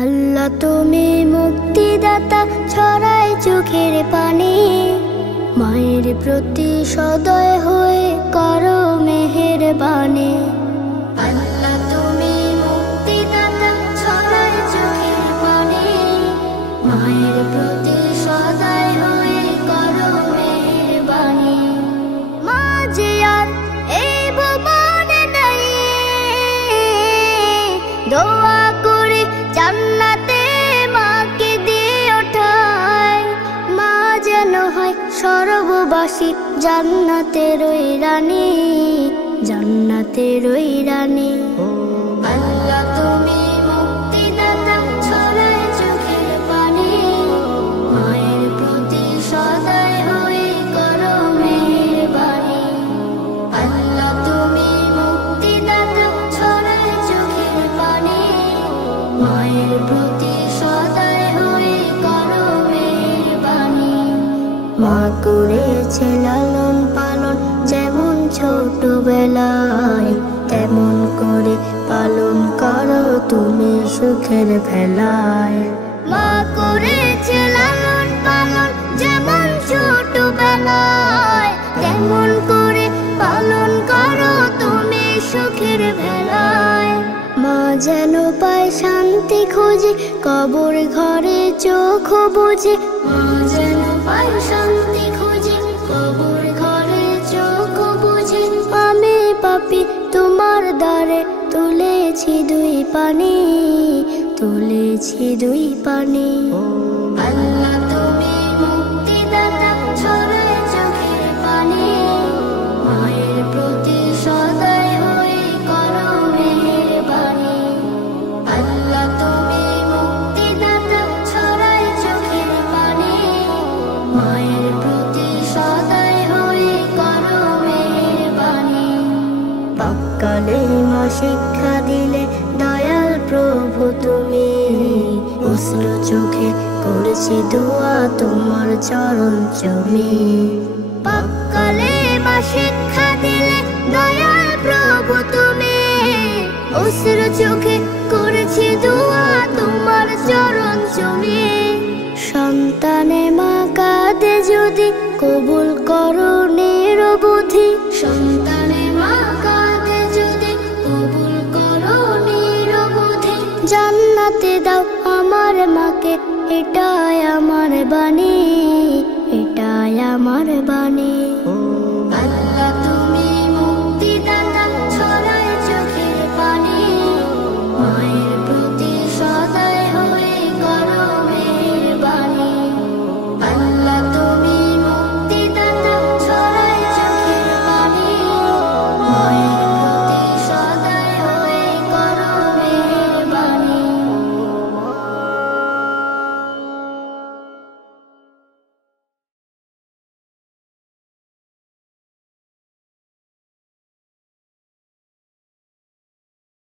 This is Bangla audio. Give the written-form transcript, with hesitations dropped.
আল্লাহ তুমি মুক্তিদাতা, ছড়াই চোখের পানি, মায়ের প্রতি সদয় হয়ে করো মেহেরবানি। আল্লাহ তুমি মুক্তিদাতা, ছড়াই চোখের পানি, মায়ের প্রতি সদয় হয়ে করো মেহেরবানি। মা যে আর এই ভুবনে নাই, দোয়া করে জান্নাতে মাকে দিয়ে ওঠায়, মা যেন হয় সর্ববাসী জান্নাতের ওই রানী, জান্নাতের ওই রানী। আল্লাহ তুমি মুক্তিদাতা, ছড়াই চোখের পানি, মায়ের প্রতি সদয় হয়ে করো মেহেরবানি। আল্লাহ তুমি মুক্তিদাতা, ছড়াই চোখের পানি, মায়ের প্রতি সদয় হয়ে করো মেহেরবানি। মা করেছে লালন পালন যেমন ছোটবেলায়, তেমন করে পালন করো তুমি সুখের ভেলায়। মা করেছে লালন পালন যেমন ছোটবেলায়, তেমন করে পালন করো তুমি সুখের ভেলায়। মা যেন পায় শান্তি খুঁজে কবর ঘরে চোখ বুঝে, মা যেন পায় শান্তি খুঁজে কবর ঘরে চোখ বুঝে। আমি পাপী তোমার দ্বারে তুলেছি দুই পানি, তুলেছি দুই পানি। আল্লাহ তুমি মুক্তিদাতা, ছড়াই চোখের পানি, মায়ের প্রতি সদয় হয়ে করো মেহেরবানি। আল্লাহ তুমি মুক্তিদাতা, ছড়াই চোখের পানি, মায়ের প্রতি সদয় হয়ে করো মেহেরবানি। পাককালে মা শিক্ষা দিলে দয়াল প্রভু তুমি, অশ্রু চোখে করেছি দোয়া তোমার চরণ চুমি। পাককালে মা শিক্ষা দিলে দয়াল প্রভু তুমি, অশ্রু চোখে করেছি দোয়া তোমার চরণ চুমি। সন্তানে মা কাঁদে যদি কবুল করো নিরবধি, সন্তানে মা কাঁদে যদি কবুল করো নিরবধি। জান্নাতে দাও আমার মাকে, এটাই আমার বাণী, এটাই আমার বাণী।